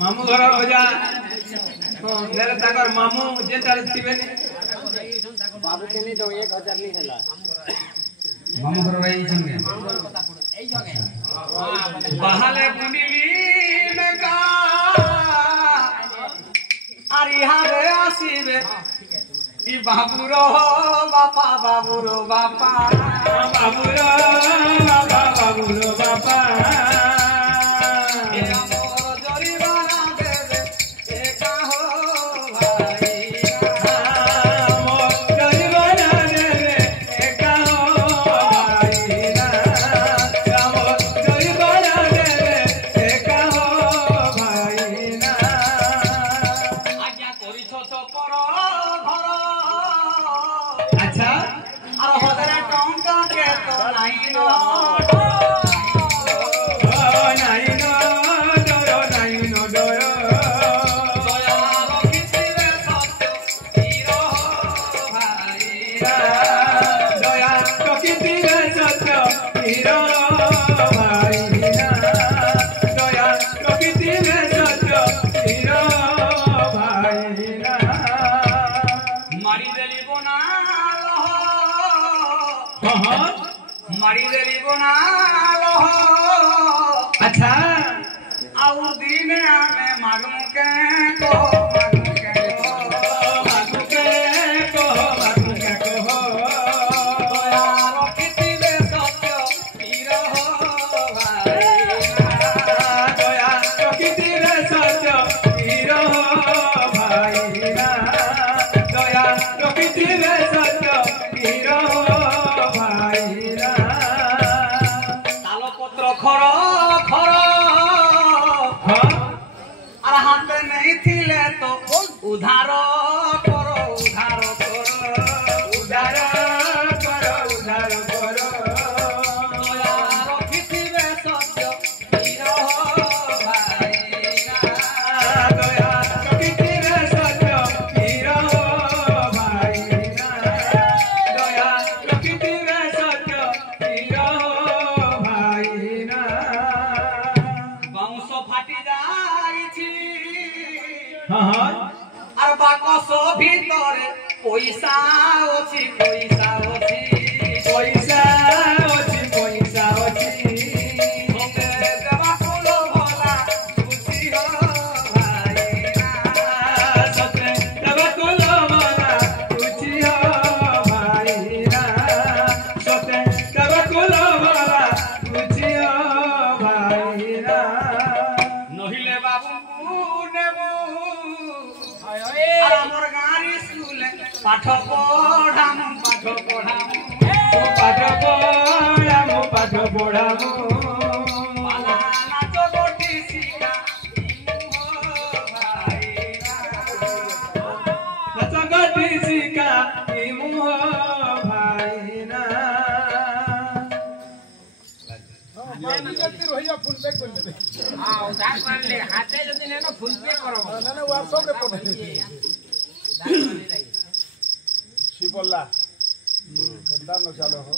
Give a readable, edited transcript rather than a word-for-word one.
मामू घर ओजा नेरे ताकर मामू जे तार थिबे बाबू के नहीं तो 1000 नहीं हैला मामू घर रही संगे एई जगे बहाले पुंडली में का अरे हारे आसीबे ई बाबूरो बापा बाबूरो बापा बाबूरो बापा बाबूरो बापा अच्छा और दिन में मालूम के को उधार करो उधार करो उधार करो उधार करो दया रखिथिबे सत्य वीर भाई दया रखिथिबे सत्य वीर भाई दया रखिथिबे सत्य वीर भाई बाउंस फाटी जाइछि हां আর বাকস ভিতরে পয়সা আছে পয়সা আছে পয়সা আছে পয়সা আছে ওকে দেবা ফুল बाबू नेबू आमर गारी स्कूल पाठ पढ़ामु पाठ पढ़ामु पाला नाच गोटी शिका नाच गोटी शिका इमु भाईना बाकी जल्दी रोहिया फुल पे कर लेबे हां उधार मान ले हाथे जदी ने ना फुल पे करो ना ना व्हाट्सएप रे पठा दे शिपल्ला कंदा न चालो हो